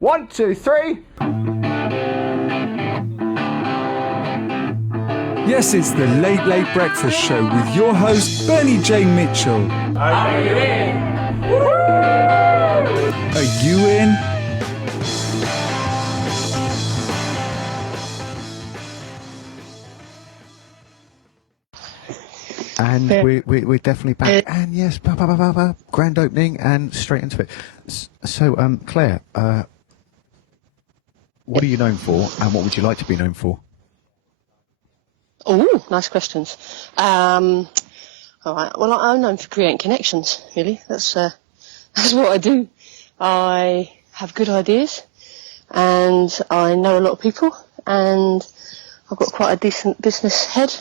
1, 2, 3. Yes, it's the Late Late Breakfast Show with your host, Bernie J. Mitchell. Are you in? Are you in? And we're definitely back. And yes, grand opening and straight into it. So, Claire, what are you known for, and what would you like to be known for? Oh, nice questions. All right. Well, I'm known for creating connections. Really, that's what I do. I have good ideas, and I know a lot of people, and I've got quite a decent business head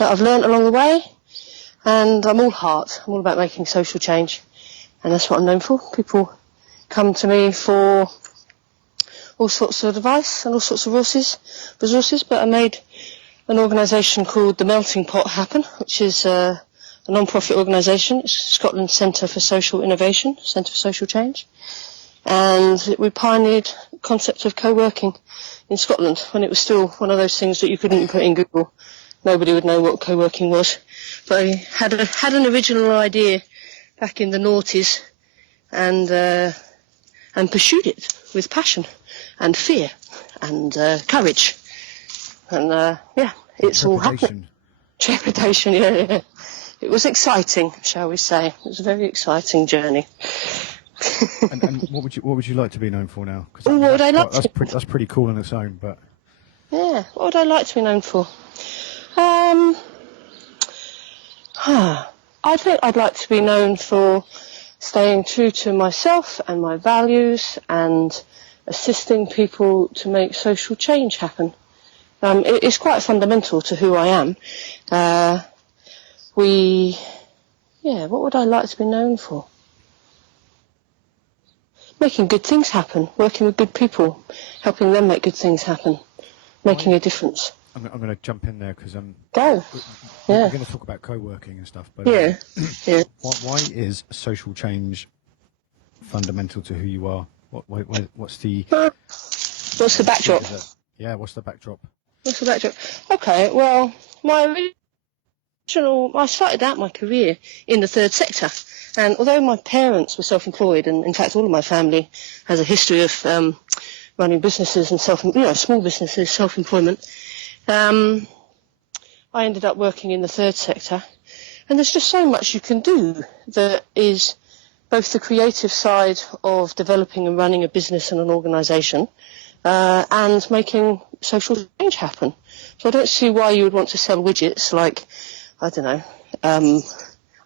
that I've learnt along the way. And I'm all heart. I'm all about making social change, and that's what I'm known for. People come to me for all sorts of advice and all sorts of resources. But I made an organisation called the Melting Pot happen, which is a non-profit organisation. It's Scotland's Centre for Social Innovation, Centre for Social Change, and we pioneered the concept of co-working in Scotland when it was still one of those things that you couldn't put in Google. Nobody would know what co-working was. But I had an original idea back in the noughties and pursued it with passion and fear and courage. And it's all happening. Trepidation, yeah. It was exciting, shall we say. It was a very exciting journey. and what would you like to be known for now? That's pretty cool on its own, but yeah, what would I like to be known for? I think I'd like to be known for staying true to myself and my values and assisting people to make social change happen. It's quite fundamental to who I am. What would I like to be known for? Making good things happen, working with good people, helping them make good things happen, making a difference. I'm going to jump in there because We're going to talk about co-working and stuff. But why is social change fundamental to who you are? What's the backdrop? What's the backdrop? Okay, well, I started out my career in the third sector, and although my parents were self-employed, and in fact all of my family has a history of running businesses and small businesses, self-employment, I ended up working in the third sector, and there's just so much you can do that is both the creative side of developing and running a business and an organisation, and making social change happen. So I don't see why you would want to sell widgets like, I don't know, I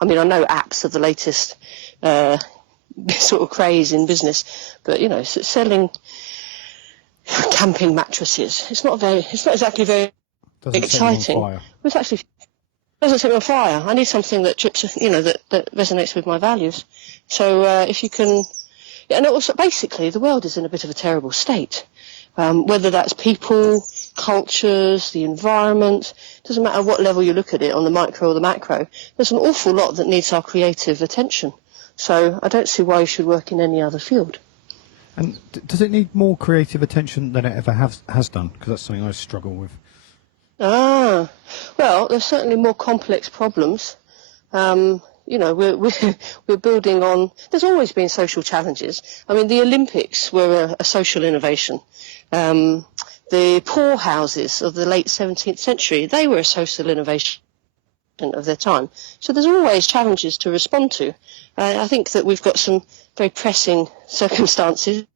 know apps are the latest sort of craze in business, but, selling camping mattresses, it's not exactly very exciting. It actually doesn't set me on fire. I need something that that resonates with my values. So if you can, and also basically the world is in a bit of a terrible state. Whether that's people, cultures, the environment, doesn't matter what level you look at it, on the micro or the macro, there's an awful lot that needs our creative attention. So I don't see why you should work in any other field. And does it need more creative attention than it ever has done? Because that's something I struggle with. Well, there's certainly more complex problems. We're building on. There's always been social challenges. I mean, the Olympics were a social innovation. The poorhouses of the late 17th century, they were a social innovation of their time. So there's always challenges to respond to. I think that we've got some very pressing circumstances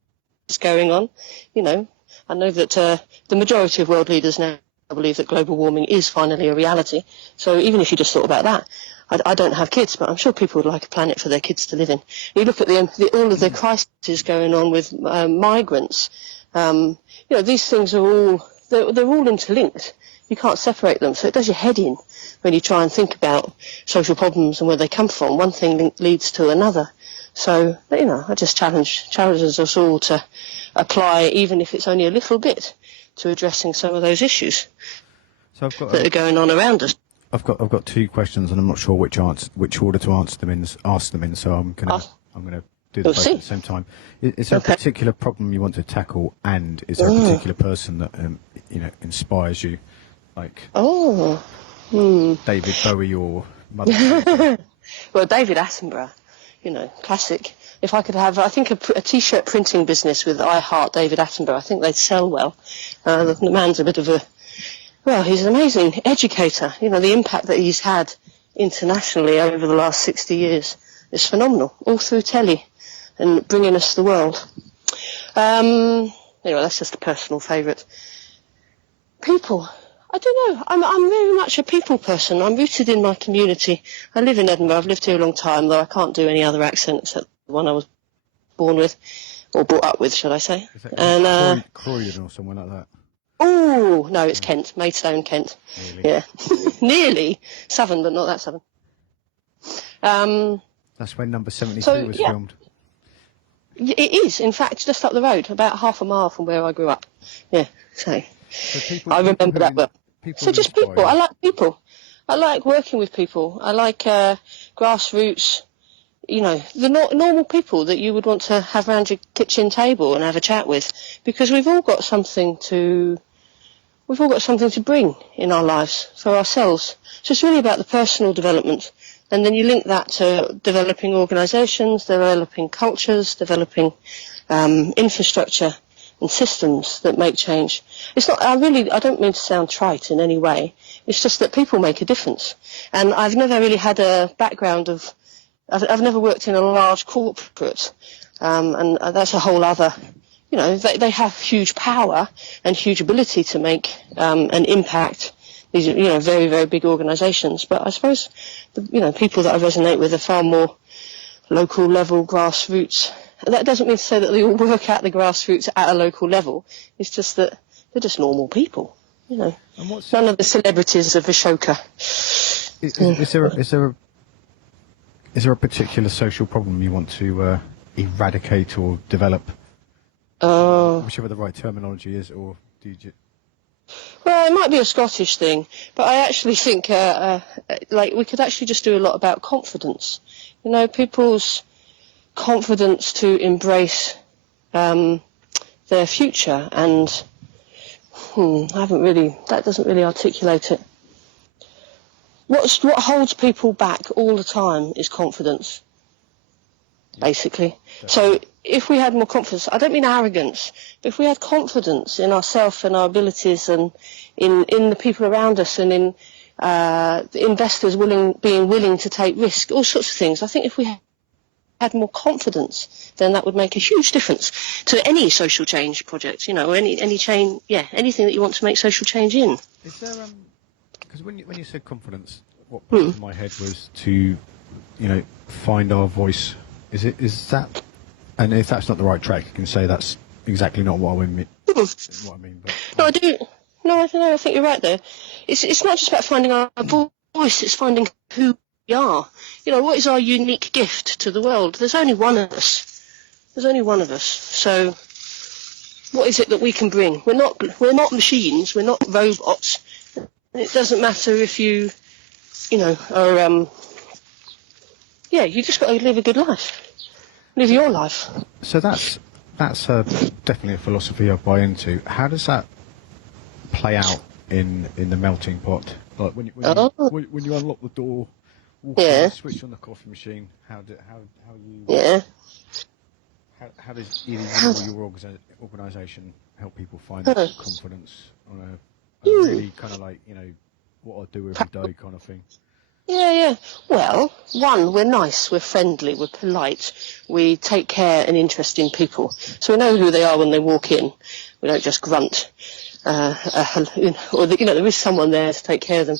going on. I know that the majority of world leaders now believe that global warming is finally a reality. So even if you just thought about that, I don't have kids, but I'm sure people would like a planet for their kids to live in. You look at all of the crises going on with migrants. These things are they're all interlinked. You can't separate them, so it does your head in when you try and think about social problems and where they come from. One thing leads to another. So, I just challenges us all to apply, even if it's only a little bit, to addressing some of those issues that are going on around us. I've got two questions, and I'm not sure which order to ask them in. So I'm gonna do them We'll both see. at the same time. Is there a particular problem you want to tackle, and is there a particular person that inspires you, like David Bowie or Mother Teresa? Well, David Attenborough, classic. If I could have, I think, a T-shirt printing business with I Heart David Attenborough, I think they'd sell well. The man's a bit of he's an amazing educator. The impact that he's had internationally over the last 60 years is phenomenal, all through telly and bringing us the world. Anyway, that's just a personal favourite. People. I don't know. I'm very much a people person. I'm rooted in my community. I live in Edinburgh. I've lived here a long time, though I can't do any other accent except the one I was born with, or brought up with, should I say. And Croydon or someone like that? Oh, no, it's Kent. Maidstone, Kent. Really? Yeah. Nearly. Southern, but not that southern. That's when Number 73 was filmed. It is, in fact, just up the road, about half a mile from where I grew up. Yeah, so I remember that well. So just people. I like people. I like working with people. I like grassroots, the normal people that you would want to have around your kitchen table and have a chat with, because we've all got something to bring in our lives for ourselves. So it's really about the personal development. And then you link that to developing organisations, developing cultures, developing infrastructure and systems that make change. It's not. I don't mean to sound trite in any way. It's just that people make a difference. And I've never really had a background of. I've never worked in a large corporate, and that's a whole other. They have huge power and huge ability to make an impact. These are, very, very big organisations. But I suppose, people that I resonate with are far more local level, grassroots. And that doesn't mean to say that they all work at the grassroots at a local level. It's just that they're just normal people, None of the celebrities of Ashoka. Is there a particular social problem you want to eradicate or develop? Whichever the right terminology is, or do you... Well, it might be a Scottish thing, but I actually think we could actually just do a lot about confidence. People's confidence to embrace their future, and that doesn't really articulate it. What holds people back all the time is confidence, basically. So if we had more confidence, I don't mean arrogance, but if we had confidence in ourselves and our abilities and in the people around us and in the investors being willing to take risk, all sorts of things, I think if we had more confidence, then that would make a huge difference to any social change project, or any change, anything that you want to make social change in. Is there because when you said confidence, what popped in my head was to, find our voice. Is that, and if that's not the right track, you can say that's exactly not what I mean. No, I do. No, I don't know. I think you're right there. It's not just about finding our voice. It's finding who we are. What is our unique gift to the world? There's only one of us. So, what is it that we can bring? We're not machines. We're not robots. It doesn't matter if you, are. You just got to live a good life. Live your life. So that's definitely a philosophy I buy into. How does that play out in the melting pot? Like when you unlock the door, switch on the coffee machine. How does either you or your organisation help people find that confidence on a really kind of like what I do every day kind of thing? Yeah. Well, one, we're nice, we're friendly, we're polite, we take care and interest in people. So we know who they are when they walk in. We don't just grunt, there is someone there to take care of them.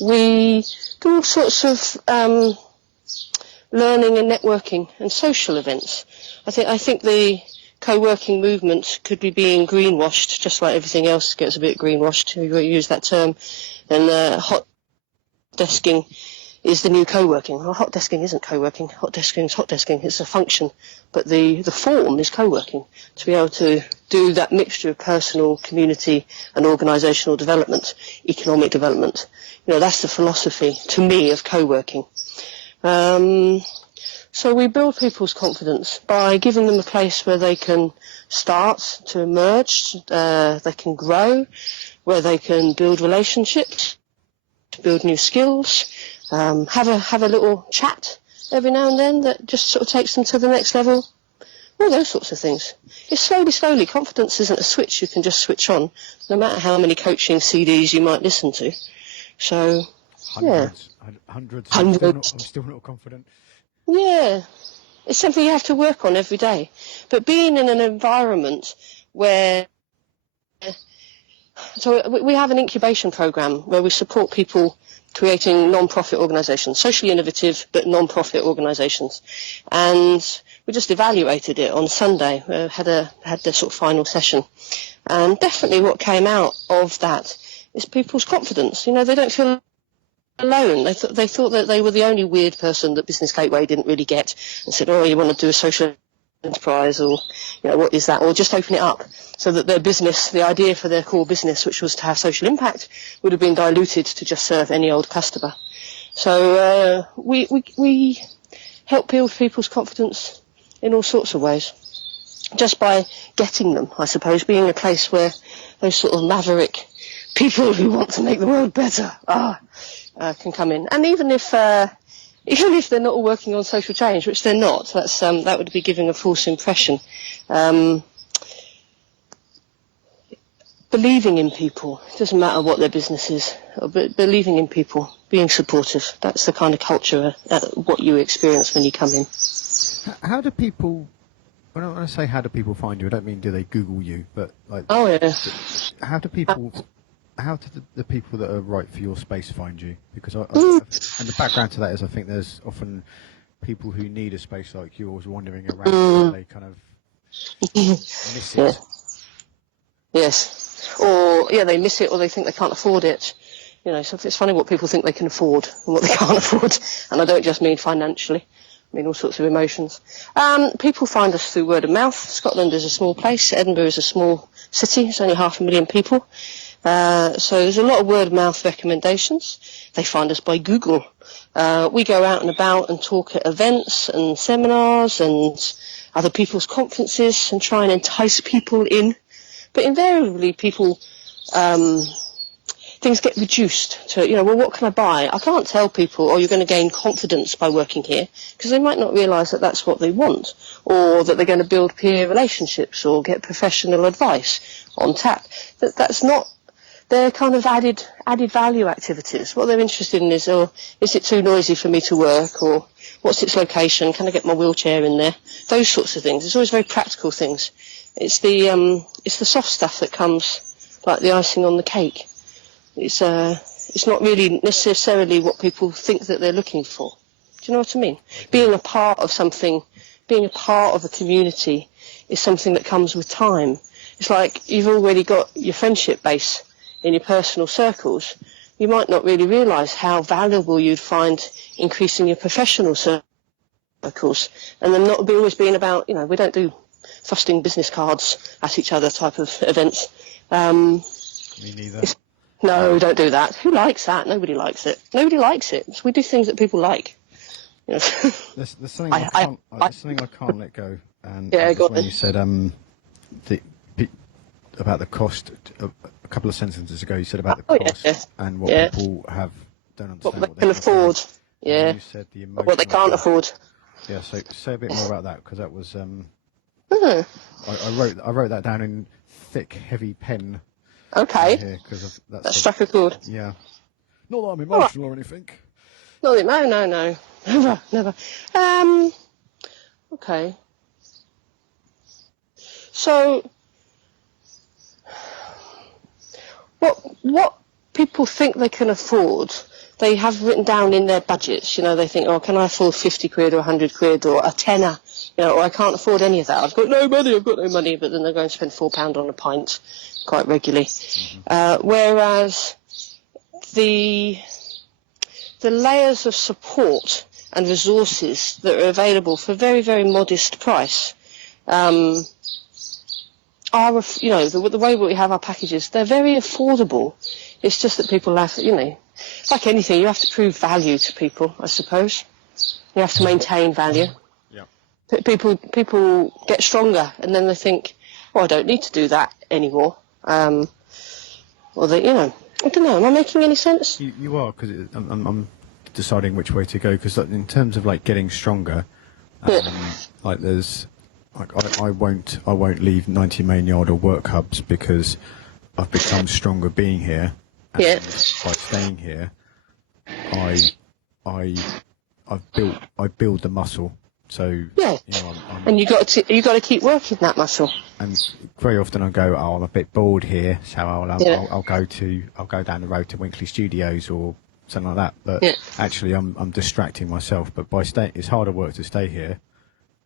We do all sorts of learning and networking and social events. I think the co-working movement could be being greenwashed, just like everything else gets a bit greenwashed. We use that term. And hot desking is the new co-working. Well, hot desking isn't co-working. Hot desking is hot desking. It's a function. But the form is co-working. To be able to do that mixture of personal, community and organisational development, economic development. That's the philosophy, to me, of co-working. So we build people's confidence by giving them a place where they can start to emerge, they can grow, where they can build relationships, build new skills, have a little chat every now and then that just sort of takes them to the next level. All those sorts of things. It's slowly. Confidence isn't a switch you can just switch on, no matter how many coaching CDs you might listen to. So, Hundreds. I'm still not confident. Yeah. It's something you have to work on every day. But being in an environment where... So we have an incubation program where we support people creating non-profit organisations, socially innovative but non-profit organisations. And we just evaluated it on Sunday. We had the sort of final session. And definitely what came out of that is people's confidence. You know, they don't feel alone. They thought that they were the only weird person that Business Gateway didn't really get, and said, oh, you want to do a social enterprise, or, you know, what is that? Or just open it up so that their business, the idea for their core business, which was to have social impact, would have been diluted to just serve any old customer. So we help build people's confidence in all sorts of ways, just by getting them, I suppose, being a place where those sort of maverick people who want to make the world better can come in. And even if they're not all working on social change, which they're not, that would be giving a false impression. Believing in people, it doesn't matter what their business is, but believing in people, being supportive, that's the kind of culture, what you experience when you come in. How do people, when I say how do people find you, I don't mean do they Google you, but like, oh yeah, how do the people that are right for your space find you? Because and the background to that is I think there's often people who need a space like yours wandering around and they kind of miss it. Yes. Or, they miss it, or they think they can't afford it. You know, so it's funny what people think they can afford and what they can't afford. And I don't just mean financially. I mean all sorts of emotions. People find us through word of mouth. Scotland is a small place. Edinburgh is a small city. It's only 500,000 people. So there's a lot of word of mouth recommendations. They find us by Google. We go out and about and talk at events and seminars and other people's conferences and try and entice people in. But invariably people, things get reduced to, well, what can I buy? I can't tell people, you're going to gain confidence by working here, because they might not realise that that's what they want, or that they're going to build peer relationships or get professional advice on tap. That's not their kind of added value activities. What they're interested in is, is it too noisy for me to work, or what's its location? Can I get my wheelchair in there? Those sorts of things. It's always very practical things. It's the soft stuff that comes like the icing on the cake. It's not really necessarily what people think that they're looking for. Do you know what I mean? Being a part of something, being a part of a community is something that comes with time. It's like you've already got your friendship base in your personal circles. You might not really realise how valuable you'd find increasing your professional circles, and them not always being about, we don't do thrusting business cards at each other type of events. Me neither. No, don't do that. Who likes that? Nobody likes it. Nobody likes it. So we do things that people like. There's something I can't let go. And go when on. you said about the cost, a couple of sentences ago, you said about the cost and what people don't understand what they can afford. Yeah. You said the what they can't afford. Yeah. So say a bit more about that, because that was. Mm-hmm. I wrote that down in thick, heavy pen. Okay. Because that struck a chord. Yeah. Not that I'm emotional or anything. No. Never. Okay. So, what people think they can afford, they have written down in their budgets. They think, can I afford 50 quid or 100 quid or a tenner? Or I can't afford any of that. I've got no money. But then they're going to spend £4 on a pint quite regularly. Mm-hmm. Whereas the layers of support and resources that are available for very, very modest price are, the way we have our packages, they're very affordable. It's just that people have, like anything, you have to prove value to people, I suppose. You have to maintain value. People get stronger, and then they think, "Oh, I don't need to do that anymore." Or they, I don't know. Am I making any sense? You are, because I'm deciding which way to go. Because in terms of like getting stronger, like there's, like I won't leave 90 Main Yard or work hubs because I've become stronger being here. And by staying here, I build the muscle. So And you got to keep working that muscle. And very often I go, I'm a bit bored here, so I'll go down the road to Winkley Studios or something like that. But actually, I'm distracting myself. But it's harder work to stay here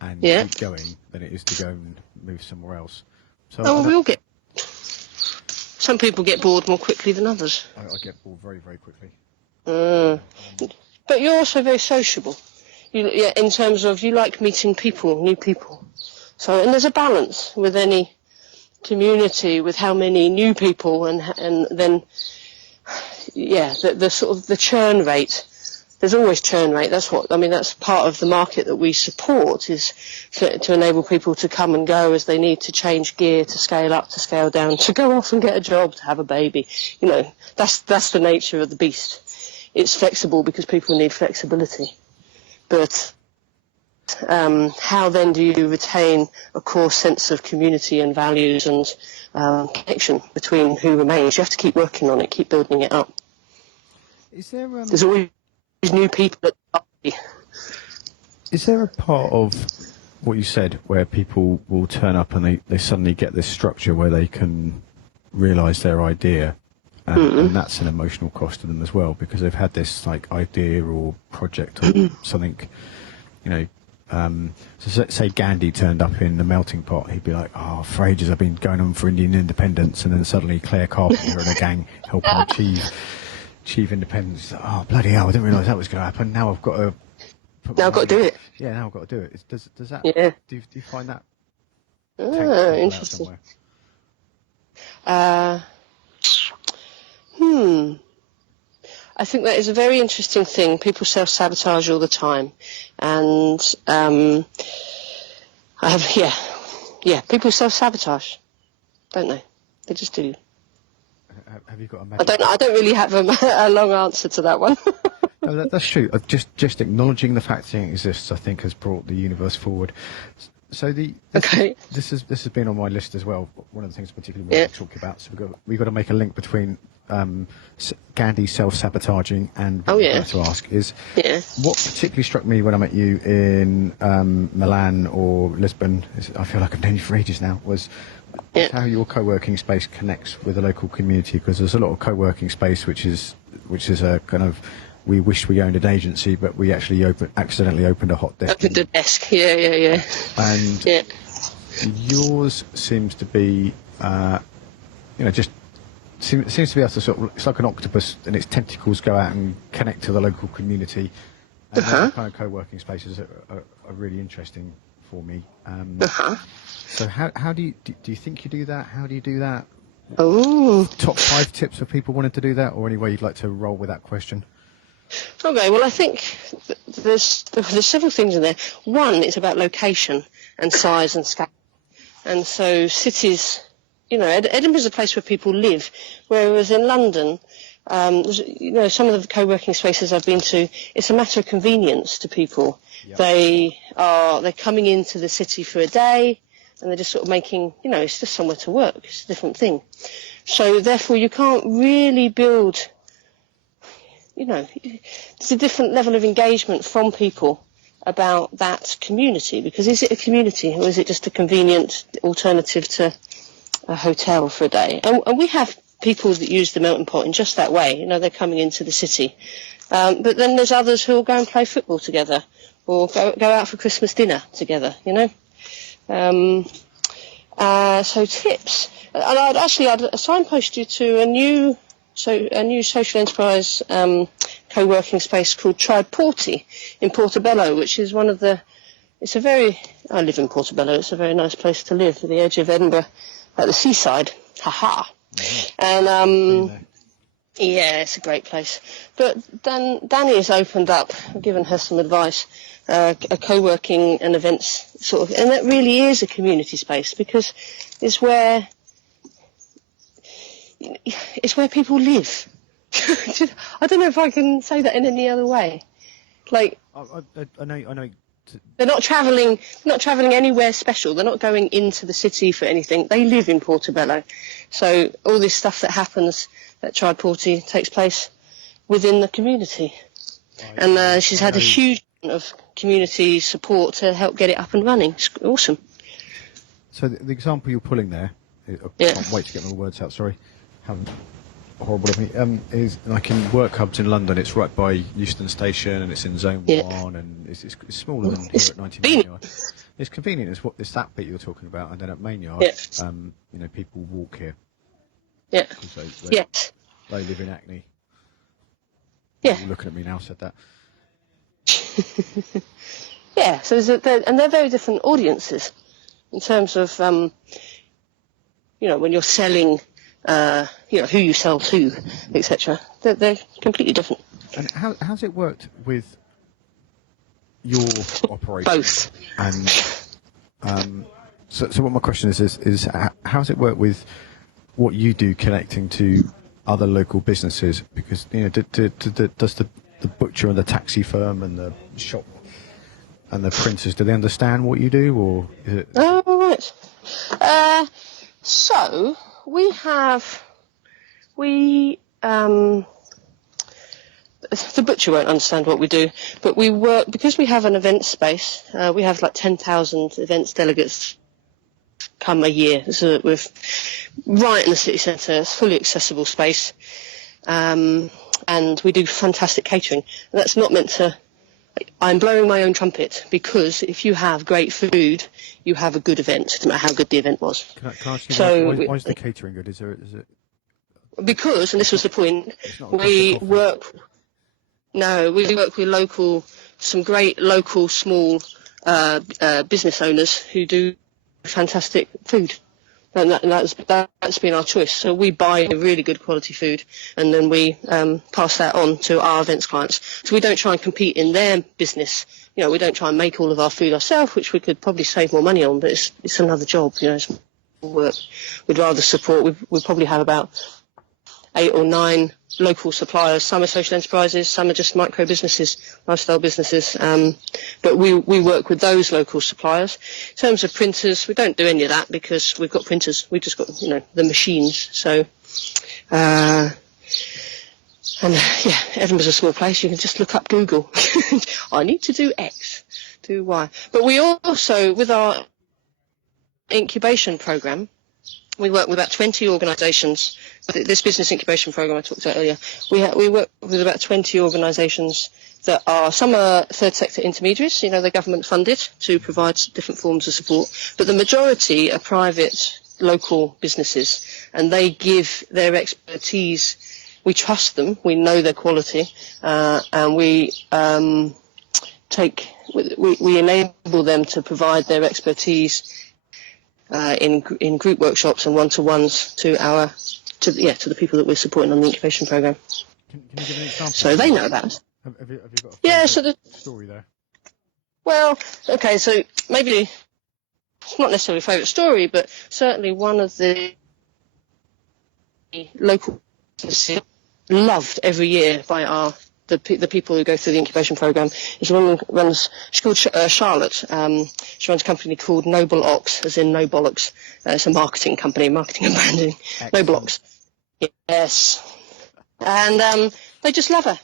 and keep going than it is to go and move somewhere else. So we all get. Some people get bored more quickly than others. I get bored very, very quickly. But you're also very sociable. In terms of you like meeting people, new people. So, and there's a balance with any community with how many new people and then, the sort of the churn rate. There's always churn rate. That's part of the market that we support is to enable people to come and go as they need to change gear, to scale up, to scale down, to go off and get a job, to have a baby. That's the nature of the beast. It's flexible because people need flexibility. But how then do you retain a core sense of community and values and connection between who remains? You have to keep working on it, keep building it up. There's always new people at the party. Is there a part of what you said where people will turn up and they suddenly get this structure where they can realise their idea? And that's an emotional cost to them as well, because they've had this like idea or project or something, so say Gandhi turned up in the melting pot, he'd be like, for ages I've been going on for Indian independence, and then suddenly Claire Carpenter and a gang help him achieve independence. Oh, bloody hell, I didn't realise that was going to happen. Now I've got to do it. Yeah, now I've got to do it. Does that, do you find that interesting. I think that is a very interesting thing. People self-sabotage all the time. And, people self-sabotage, don't they? They just do. Have you got a magic? I don't really have a long answer to that one. No, that's true. Just acknowledging the fact that it exists, I think, has brought the universe forward. So this has been on my list as well. One of the things particularly we want to talk about. So we've got to make a link between Gandhi self-sabotaging and what I'd like to ask is what particularly struck me when I met you in Milan or Lisbon, I feel like I've known you for ages now, was how your co-working space connects with the local community, because there's a lot of co-working space which is a kind of, we wished we owned an agency, but we actually accidentally opened a hot desk. Opened a desk, yeah. And yours seems to be, just seems to be able to sort of, it's like an octopus, and its tentacles go out and connect to the local community. And those kind of co-working spaces are really interesting for me. So how do you think you do that? How do you do that? Oh. Top 5 tips for people wanting to do that, or any way you'd like to roll with that question? Okay, well, I think there's several things in there. One, it's about location and size and scale. And so cities, Edinburgh's a place where people live, whereas in London, some of the co-working spaces I've been to, it's a matter of convenience to people. Yep. They're coming into the city for a day, and they're just sort of making, it's just somewhere to work. It's a different thing. So therefore, you can't really build. There's a different level of engagement from people about that community, because is it a community or is it just a convenient alternative to a hotel for a day? And we have people that use the melting pot in just that way. They're coming into the city. But then there's others who will go and play football together or go out for Christmas dinner together, So tips. And I'd signpost you to a new social enterprise co-working space called Tribe Porty in Portobello, which is I live in Portobello, it's a very nice place to live, at the edge of Edinburgh, at the seaside. Ha-ha. And it's a great place. But Danny has opened up, I've given her some advice, a co-working and events sort of, and that really is a community space because it's where people live. I don't know if I can say that in any other way. Like, I know. they're not travelling anywhere special. They're not going into the city for anything. They live in Portobello. So all this stuff that happens at Tribe Porty takes place within the community. And she's had a huge amount of community support to help get it up and running. It's awesome. So the example you're pulling there, I can't wait to get my words out, sorry. Haven't horrible of me, is like in work hubs in London. It's right by Euston Station and it's in Zone 1 and it's smaller than here at 90 Mainyard. It's convenient. It's that bit you're talking about, and then at Mainyard, people walk here. Yeah. They live in Hackney. Yeah. You're looking at me now, said that. Yeah, so and they're very different audiences in terms of, when you're selling, who you sell to, etc. They're completely different. And how's it worked with your operation? Both. And so what my question is how's it work with what you do connecting to other local businesses? Because does the butcher and the taxi firm and the shop and the printers, do they understand what you do, or is it? Oh, right. So the butcher won't understand what we do, but we work because we have an event space. We have like 10,000 events delegates come a year. So we're right in the city centre. It's fully accessible space, and we do fantastic catering. And that's not meant to. I'm blowing my own trumpet because if you have great food, you have a good event, no matter how good the event was. Can I ask you why is the catering good? Is it? Because, and this was the point, we work with some great local small business owners who do fantastic food. And that's been our choice. So we buy really good quality food and then we pass that on to our events clients. So we don't try and compete in their business. We don't try and make all of our food ourselves, which we could probably save more money on, but it's another job, it's work. We'd rather support. We probably have about 8 or 9 local suppliers. Some are social enterprises, some are just micro businesses, lifestyle businesses. But we work with those local suppliers. In terms of printers, we don't do any of that because we've got printers. We've just got, the machines. So, Edinburgh's a small place. You can just look up Google. I need to do X, do Y. But we also, with our incubation program, we work with about 20 organisations. This business incubation program I talked about earlier, we work with about 20 organisations that some are third sector intermediaries, they're government funded to provide different forms of support, but the majority are private local businesses, and they give their expertise. We trust them, we know their quality, and we enable them to provide their expertise in group workshops and one-to-ones to the people that we're supporting on the incubation program. Can you give an example? So they know that. Have you got a story there? Well, okay, so maybe it's not necessarily a favourite story, but certainly one of the local businesses loved every year by the people who go through the incubation program is a woman who runs. She's called Charlotte. She runs a company called Noble Ox, as in no bollocks. It's a marketing company, marketing and branding. Excellent. Noble Ox. Yes. And they just love her.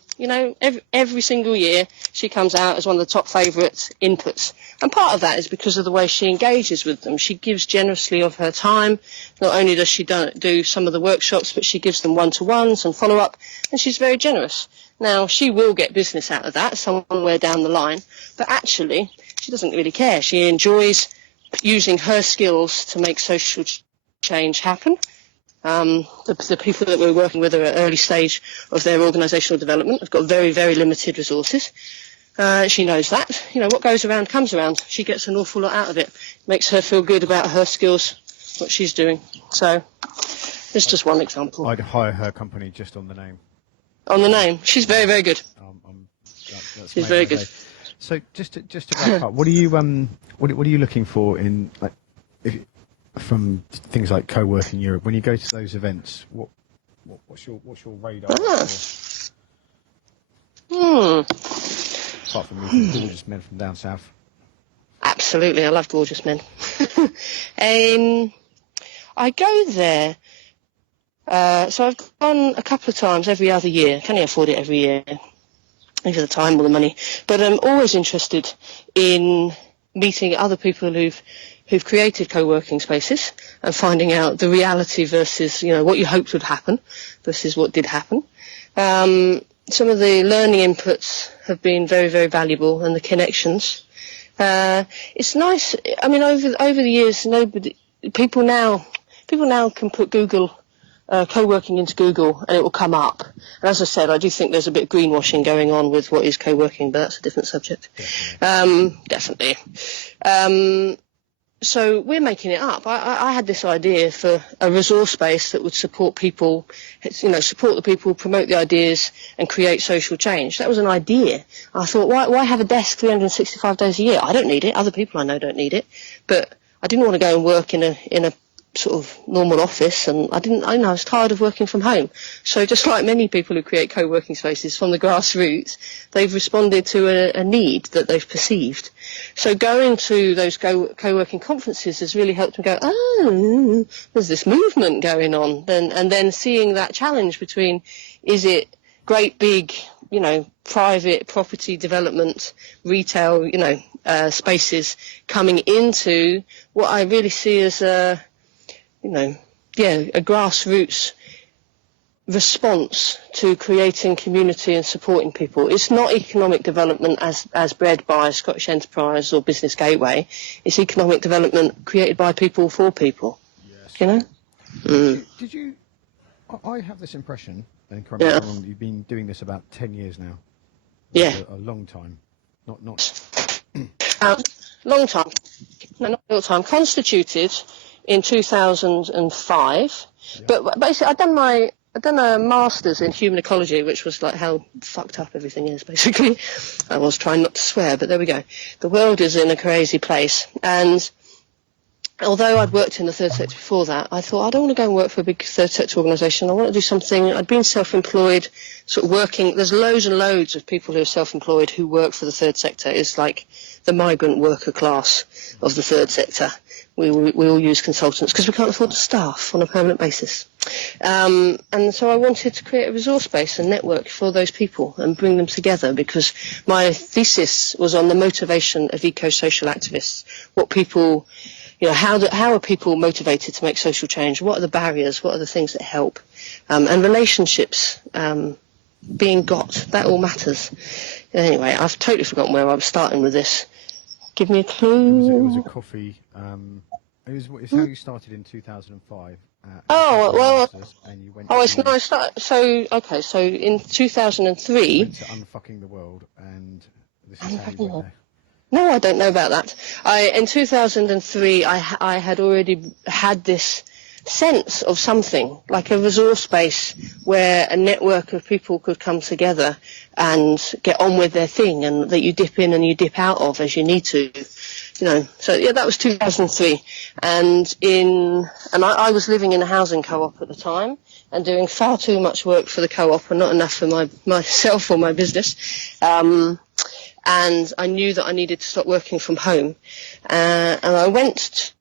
Every single year she comes out as one of the top favourite inputs. And part of that is because of the way she engages with them. She gives generously of her time. Not only does she do some of the workshops, but she gives them one-to-ones and follow-up. And she's very generous. Now, she will get business out of that somewhere down the line, but actually she doesn't really care. She enjoys using her skills to make social change happen. The people that we're working with are at early stage of their organisational development. Have got very, very limited resources. She knows that. What goes around comes around. She gets an awful lot out of it. Makes her feel good about her skills, what she's doing. So, it's just one example. I'd hire her company just on the name. On the name. She's very, very good. That's She's very good. So just to wrap up, what are you what are you looking for in like from things like Coworking Europe when you go to those events? What's your radar? Apart from meeting gorgeous men from down south. Absolutely, I love gorgeous men. I go there. So I've gone a couple of times every other year. Can only afford it every year. Either the time or the money. But I'm always interested in meeting other people who've created co-working spaces and finding out the reality versus, what you hoped would happen versus what did happen. Some of the learning inputs have been very, very valuable, and the connections. It's nice. I mean, over the years, people now can put Google co-working into Google and it will come up. And as I said, I do think there's a bit of greenwashing going on with what is co-working, but that's a different subject. Definitely. So we're making it up. I had this idea for a resource space that would support people, support the people, promote the ideas and create social change. That was an idea. I thought, why have a desk 365 days a year? I don't need it. Other people I know don't need it. But I didn't want to go and work in a sort of normal office, and I was tired of working from home. So just like many people who create co-working spaces from the grassroots, they've responded to a need that they've perceived. So going to those co-working conferences has really helped me go, oh, there's this movement going on. And then seeing that challenge between, is it great big, private property development, retail, spaces coming into what I really see as a grassroots response to creating community and supporting people. It's not economic development as bred by Scottish Enterprise or Business Gateway. It's economic development created by people for people. Yes. Did you? I have this impression, and correct me if I'm wrong, you've been doing this about 10 years now. Yeah. A long time. Not. Long time. No, not a long time. Constituted in 2005, but basically I'd done a master's in human ecology, which was like how fucked up everything is, basically. I was trying not to swear, but there we go. The world is in a crazy place, and although I'd worked in the third sector before that, I thought I don't want to go and work for a big third sector organisation. I want to do something. I'd been self-employed, sort of working. There's loads and loads of people who are self-employed who work for the third sector. It's like the migrant worker class of the third sector. We all use consultants because we can't afford to staff on a permanent basis. And so I wanted to create a resource base and network for those people and bring them together, because my thesis was on the motivation of eco-social activists. What people, how are people motivated to make social change? What are the barriers? What are the things that help? And relationships being got, that all matters. Anyway, I've totally forgotten where I was starting with this. Give me a clue. It was a coffee. It's how you started in 2005. And you went. So in 2003. You went to Unfucking the World, and this is how you went there. No, I don't know about that. In 2003, I had already had this sense of something, like a resource space where a network of people could come together and get on with their thing, and that you dip in and you dip out of as you need to. So that was 2003, and I was living in a housing co-op at the time and doing far too much work for the co-op and not enough for myself or my business. And I knew that I needed to stop working from home, and I went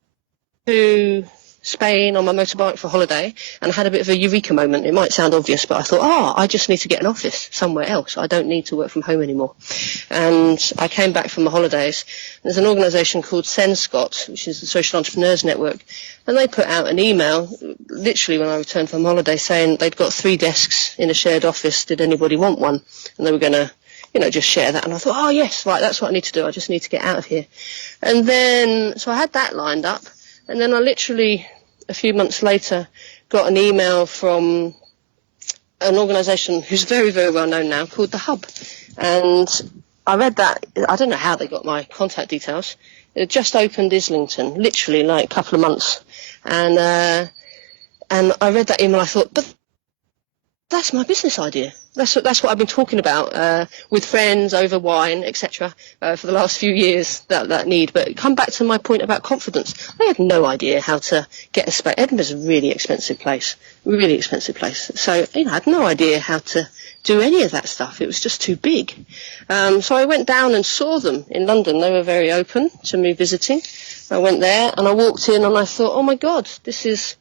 to Spain on my motorbike for holiday and had a bit of a eureka moment. It might sound obvious, but I thought, I just need to get an office somewhere else. I don't need to work from home anymore. And I came back from my holidays. There's an organisation called SENSCOT, which is the Social Entrepreneurs Network, and they put out an email literally when I returned from holiday saying they'd got 3 desks in a shared office. Did anybody want one? And they were going to just share that. And I thought, yes, right, that's what I need to do. I just need to get out of here. And then, so I had that lined up. And then I literally, a few months later, got an email from an organisation who's very, very well known now, called The Hub. And I read that. I don't know how they got my contact details. It had just opened Islington, literally like a couple of months. And I read that email, I thought, but that's my business idea. That's what I've been talking about with friends over wine, etc. For the last few years. That need. But come back to my point about confidence. I had no idea how to get a space. Edinburgh's a really expensive place. So I had no idea how to do any of that stuff. It was just too big. So I went down and saw them in London. They were very open to me visiting. I went there and I walked in and I thought, oh my God, this is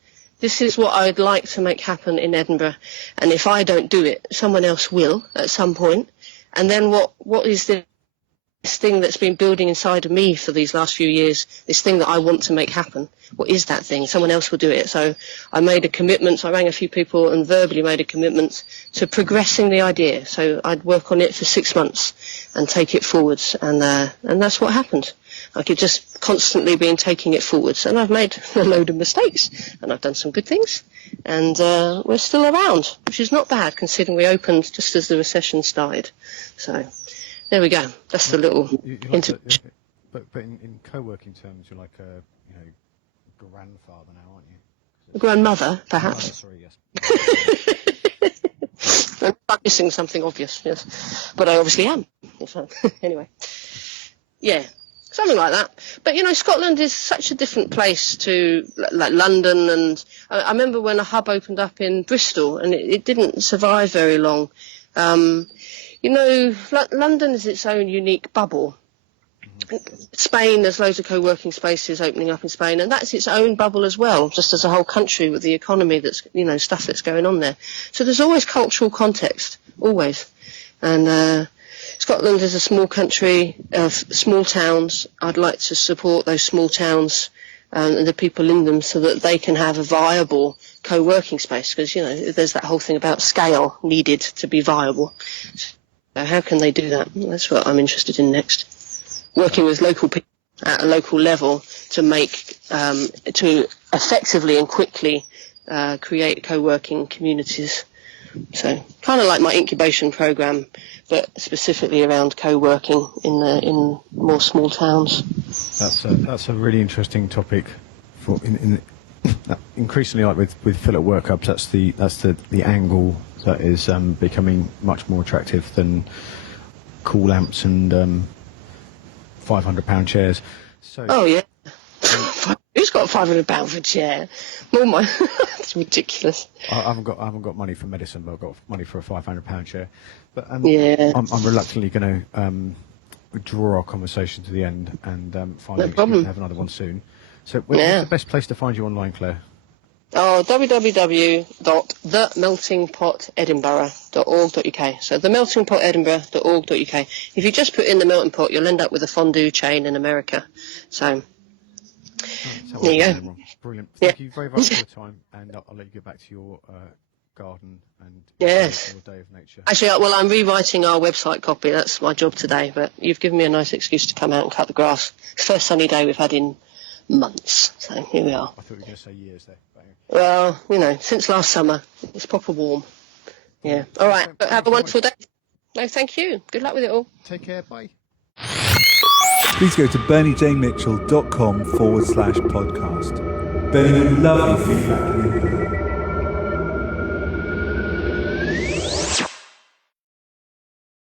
what I'd like to make happen in Edinburgh. And if I don't do it, someone else will at some point. And then what is this thing that's been building inside of me for these last few years, this thing that I want to make happen? What is that thing? Someone else will do it. So I made a commitment. So I rang a few people and verbally made a commitment to progressing the idea. So I'd work on it for 6 months and take it forwards. And that's what happened. I could just constantly been taking it forwards. And I've made a load of mistakes. And I've done some good things. And we're still around, which is not bad considering we opened just as the recession started. So there we go. That's the little introduction. But in co-working terms, you're like a grandfather now, aren't you? Grandmother, perhaps. Sorry, yes. I'm missing something obvious, yes. But I obviously am. Anyway. Yeah, something like that. But, Scotland is such a different place to, like, London. And I remember when a hub opened up in Bristol, and it didn't survive very long. London is its own unique bubble. Spain, there's loads of co-working spaces opening up in Spain, and that's its own bubble as well, just as a whole country with the economy that's, stuff that's going on there. So there's always cultural context, always. And Scotland is a small country of small towns. I'd like to support those small towns and the people in them so that they can have a viable co-working space, because, there's that whole thing about scale needed to be viable. So how can they do that? That's what I'm interested in next. Working with local people at a local level to to effectively and quickly create co-working communities. So kind of like my incubation program, but specifically around co-working in more small towns. That's a really interesting topic. For increasingly, like with Fill at Work Hubs, that's the angle that is becoming much more attractive than cool amps and £500 chairs. So, oh yeah, who's got £500 for a chair? Oh my, that's ridiculous. I haven't got money for medicine, but I've got money for a £500 chair. But yeah, I'm reluctantly going to draw our conversation to the end and find no problem. Have another one soon. So, where's the best place to find you online, Claire? Oh, www.themeltingpotedinburgh.org.uk. So themeltingpotedinburgh.org.uk. If you just put in the melting pot, you'll end up with a fondue chain in America. So there you go. Brilliant. Thank you very much for your time, and I'll let you get back to your garden and your day of nature. Actually, I'm rewriting our website copy. That's my job today. But you've given me a nice excuse to come out and cut the grass. First sunny day we've had in months. So here we are. I thought you were going to say years there. Well, since last summer, it's proper warm. Yeah. All right. But have a wonderful day. No, thank you. Good luck with it all. Take care. Bye. Please go to berniejmitchell.com/podcast. Bernie, lovely feedback.